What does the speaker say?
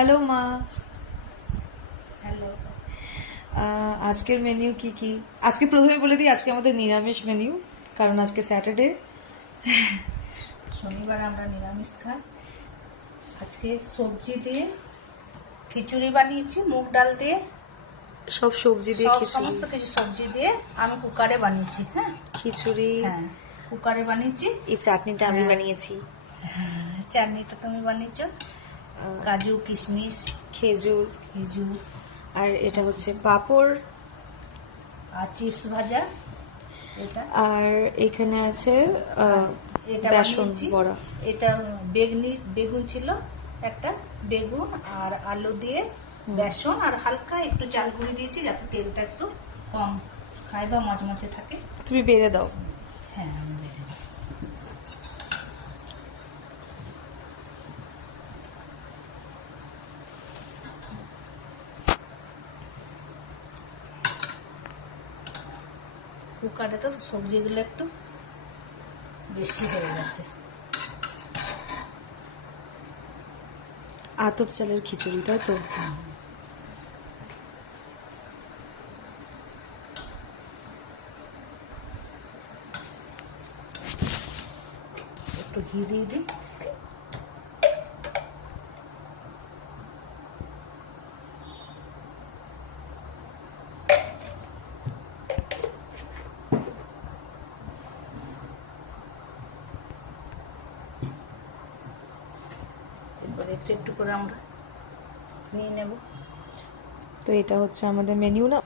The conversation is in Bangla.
হ্যালো মা। হ্যালো। আজকের মেনু কি কি? আজকে প্রথমে বলে দিই, আজকে আমাদের নিরামিষ মেনু, কারণ আজকে স্যাটারডে। শনিবার আমরা নিরামিষ খাই। আজকে সবজি দিয়ে খিচুড়ি বানিয়েছি, মুগ ডাল দিয়ে, সব সবজি দিয়ে খিচুড়ি, সমস্ত কিছু সবজি দিয়ে আমি কুকারে বানিয়েছি। হ্যাঁ খিচুড়ি। হ্যাঁ, কুকারে বানিয়েছি। এই চাটনিটা আমি হ্যাঁ। বানিয়েছি। চাটনিটা তুমি বানিয়েছো, কাজু কিশমিশ খেজুর। খেজুর আর এটা হচ্ছে পাঁপড়। আর চিপস ভাজা এটা। আর এখানে আছে এটা বেসন বানিয়েছি। বড়া। এটা বেগুন ছিল একটা, বেগুন আর আলু দিয়ে বেসন আর হালকা একটু চাল গুঁড়ি দিয়েছি যাতে তেলটা একটু কম খায় বা মচমচে থাকে। তুমি বেড়ে দাও। হ্যাঁ, আমি বেড়ে দিই। কুকারে তো সবজিগুলো একটু বেশি হয়ে গেছে। আতপ চালের খিচুড়ি, তাই তো? একটু ঘি দিয়ে দিই। এরপরে একটু একটু করে আমরা নিয়ে নেব। তো এটা হচ্ছে আমাদের মেনু না?